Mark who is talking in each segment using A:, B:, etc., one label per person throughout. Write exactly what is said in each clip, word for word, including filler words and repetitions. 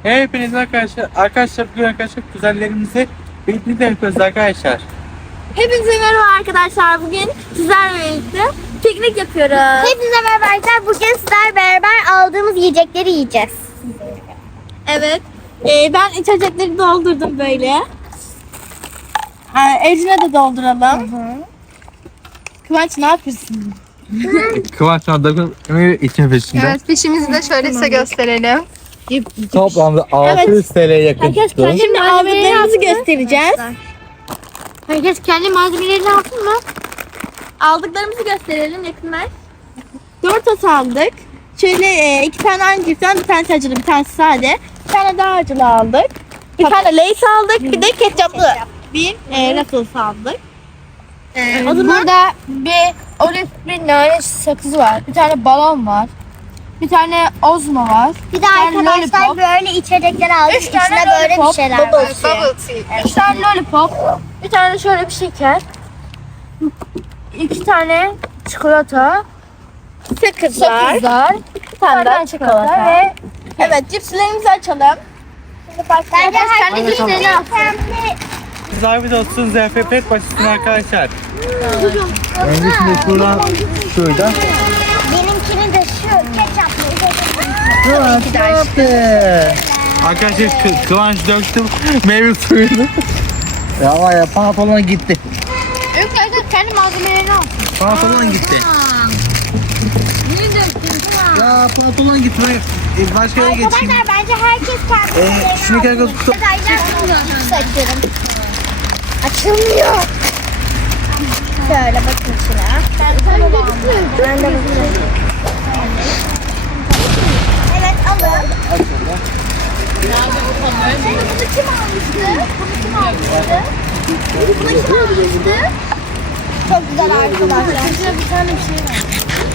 A: Hepiniz arkadaşlar, arkadaşlar bugün arkadaşlar kuzenlerimizi birlikte yapıyoruz arkadaşlar.
B: Hepinize merhaba arkadaşlar. Bugün sizlerle birlikte piknik yapıyoruz.
C: Hepinize merhaba arkadaşlar. Bugün sizlerle beraber aldığımız yiyecekleri yiyeceğiz.
B: Evet. Ee, ben içecekleri doldurdum böyle. Ee, Ecrin'e de dolduralım. Hı hı. Kıvanç ne yapıyorsun?
A: Kıvanç Adak'ın içme peşinde.
D: Evet, fişimizi de şöyle size gösterelim.
A: Toplamda altı yüz T L'ye yakın tuttu.
B: Şimdi aldıklarımızı göstereceğiz.
C: Herkes kendi malzemelerini alsın mı?
B: Aldıklarımızı gösterelim yakınlar. Dört at aldık. Şöyle e, iki tane aynı cipsten, bir tanesi acılı, bir tanesi sade. Bir tane daha acılı aldık. Bir tane Lay's aldık, bir de ketçaplı. Bir e, Ruffles aldık. E, o zaman
D: Burada bir Olif bir nane sakızı var. Bir tane balon var. Bir tane Ozmo var.
C: Bir de
D: tane
C: arkadaşlar
D: lollipop.
C: böyle içecekler aldık.
D: Üç tane
C: İçine böyle bir
D: lollipop,
C: şeyler
D: bubble
C: var.
D: tea. Üç tane lollipop. Bir tane şöyle bir şeker. İki tane çikolata.
B: sakızlar,
D: Sakızlar.
B: bir tane daha çikolata.
D: Ve
B: Evet, cipslerimizi açalım.
C: Bence herkes
A: Hadi tamam.
C: kendi kendi
A: Zahmet olsun ziyafet başlasın arkadaşlar. Öncesinde şuradan şuradan.
C: benimkini de şu ketçaplı.
A: Arkadaşlar Kı- Kıvanç döktü meyve suyunu. Ya ama ya pantolon gitti.
D: Yok herkes kendi malzemelerini al.
A: Pantolon gitti. Ya pantolon gitti. Ben başka yere geçeyim.
C: Arkadaşlar bence herkes kendi
A: Ee,
C: malzemelerini
A: şunu gel
C: alsın.
A: götür.
C: Açıyorum. Açılmıyor. Şöyle bakın içine. Ben de bakıyorum. Evet alın. Bunu kim almıştı? Bunu kim almıştı? Bunu kim almıştı? Çok güzel arkadaşlar.
B: Bir tane bir şey var.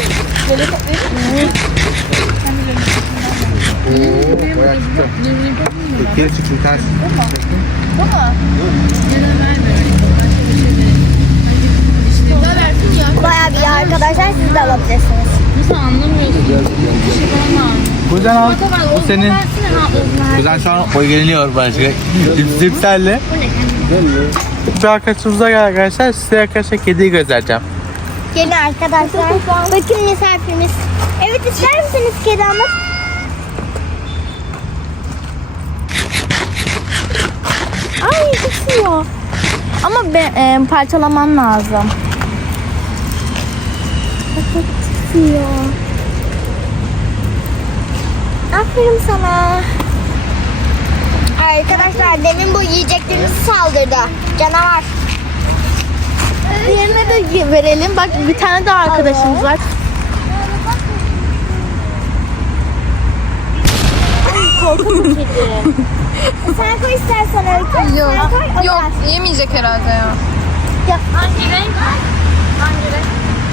A: Oo, bayağı çıktı. Geri çıktı ters.
C: Bayağı bir arkadaşlar siz de alabilirsiniz.
A: Kuzen al. Bu senin. Kuzen şu an o geliyor başka. Cipslerle. Şu arkadaşımıza gel arkadaşlar. Size arkadaşlar kediyi göstereceğim.
C: Gelin arkadaşlar. Bakın misafirimiz. Evet ister misiniz kedi almak?
B: Ay tutuyor. Ama be, e, parçalaman lazım.
C: Tutuyor. Aferin sana. Arkadaşlar demin bu yiyeceklerimizi saldırdı. Canavar.
B: Diğerine de verelim. Bak bir tane daha arkadaşımız var.
C: Korkunç kedi. Sen koy istersen öykü.
D: Yok.
C: Sen koy, o
D: Yok,
C: yersin.
D: yemeyecek herhalde ya.
B: Hangi renk? Hangi renk?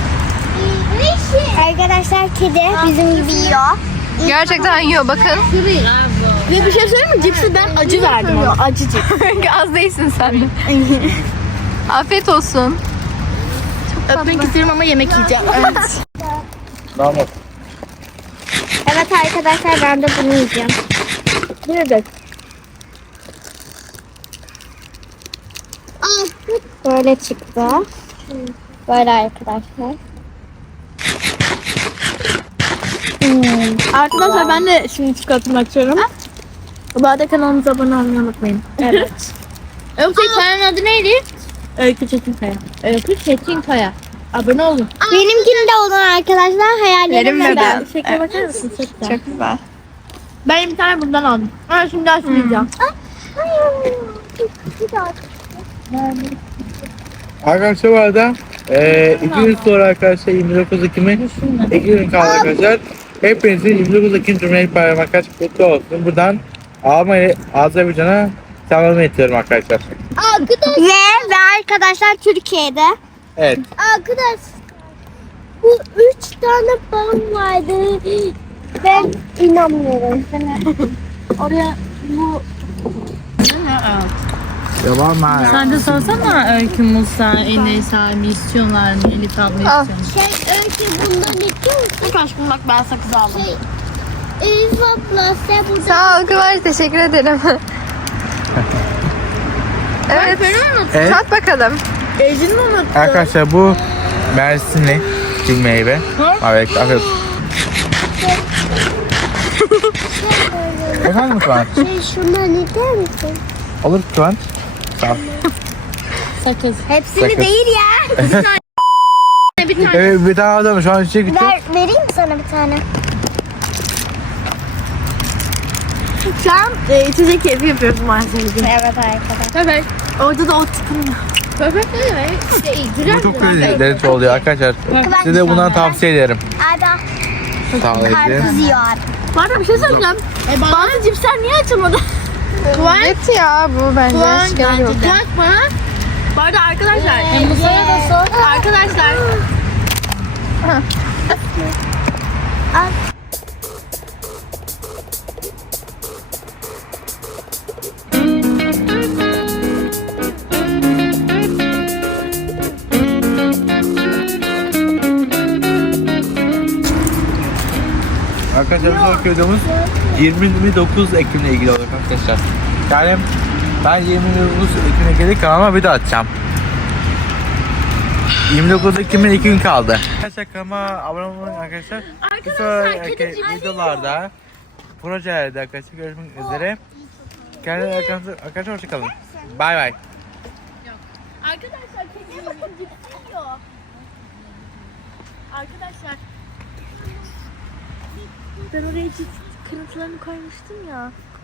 C: Arkadaşlar kedi bizim gibi yiyor.
D: Gerçekten yiyor bakın.
B: Ve bir şey söyleyeyim mi? Cipsi ben acı verdim ona. Acı cips.
D: Az değilsin sen de. Afiyet olsun.
B: Öpmek istiyorum ama yemek yiyeceğim.
D: Evet.
A: Tamam.
C: Evet arkadaşlar ben de bunu yiyeceğim.
B: Nerede?
C: Böyle çıktı. Böyle arkadaşlar.
B: Arkadaşlar ben de şimdi çikolatamı açıyorum. Bu arada kanalımıza abone olmayı unutmayın. Evet. Öykü Kaya'nın adı neydi? Öykü Çetinkaya. Öykü Çetinkaya. Abone olun.
C: Benimkini de olan arkadaşlar hayallerim
D: Benim
C: ve
D: de.
C: ben.
B: Şekle bakar mısın? Çok güzel.
D: Çok güzel.
B: Ben bir tane bundan aldım. Ha şimdi açmayacağım.
A: Arkadaşlar bu arada eee iki gün sonra arkadaşlar yirmi dokuz Ekim'e iki gün kaldı arkadaşlar. Hepinizin yirmi dokuz Ekim Cumhuriyet Bayramı arkadaşlar kutlu olsun. Buradan Almanya, Azerbaycan'a selam ediyorum arkadaşlar.
C: Arkadaşlar. Ve, ve arkadaşlar Türkiye'de.
A: Evet.
C: Arkadaş bu üç tane bal vardı. Ben inanmıyorum sana.
B: Oraya bu...
A: Devam ha.
E: Sen de sorsana Öykü, Musa, Enes abi istiyorlar mı? Elif abla
D: Al.
E: istiyor mu?
C: Şey öykü bundan istiyor musun?
B: Bak aşkım bak ben sakız aldım.
C: Şey, İnfo Plus'ta burada.
D: Sağ ol Kıvanç, teşekkür ederim. Evet.
A: Evet.
D: Tat bakalım.
B: Ecin mi unuttun?
A: Arkadaşlar bu Mersinli bir meyve. Evet, afiyet olsun. Efendim Kıvanç?
C: Şey şundan iter misin?
A: Olur Kıvanç. Sağ ol.
E: Sakız.
C: Hepsini
A: Sakın.
C: değil ya.
A: Evet, bir tane adam şu an içecek gitti.
C: Ver, vereyim mi sana bir tane?
B: Şu an e, içecek keyfi yapıyoruz maalesef.
C: Evet arkadaşlar.
B: Evet. Orada da o tıkın.
D: Köpek ne demek? Şey, güzel
A: Bu çok lezzetli oluyor arkadaşlar. Size de bundan tavsiye ederim.
C: Ada
A: Sağ olun.
C: karpuz yiyor.
B: Bu arada bir şey söyleyeceğim. E, Bazı cipsler niye açılmadı?
D: Evet ya, bu bence şeker yok.
B: Bakma. Bu arada arkadaşlar.
E: E, Musa'ya da sor.
B: Arkadaşlar.
A: Arkadaşlar bu sonraki videomuz yirmi dokuz Ekim'le ilgili olacak arkadaşlar. Yani ben yirmi dokuz Ekim'e gelip kanalıma video atacağım. yirmi dokuz Ekim'in iki gün kaldı. Arkadaşlar kanalıma abone olun arkadaşlar. Bir sonraki videolarda, projelerde arkadaşlar görüşmek üzere. Kendinize arkadaşlar, arkadaşlar hoşçakalın. Bay bay.
B: Arkadaşlar kediye bakın cips yiyor. Arkadaşlar. Ben oraya cips kırıntılarını koymuştum ya.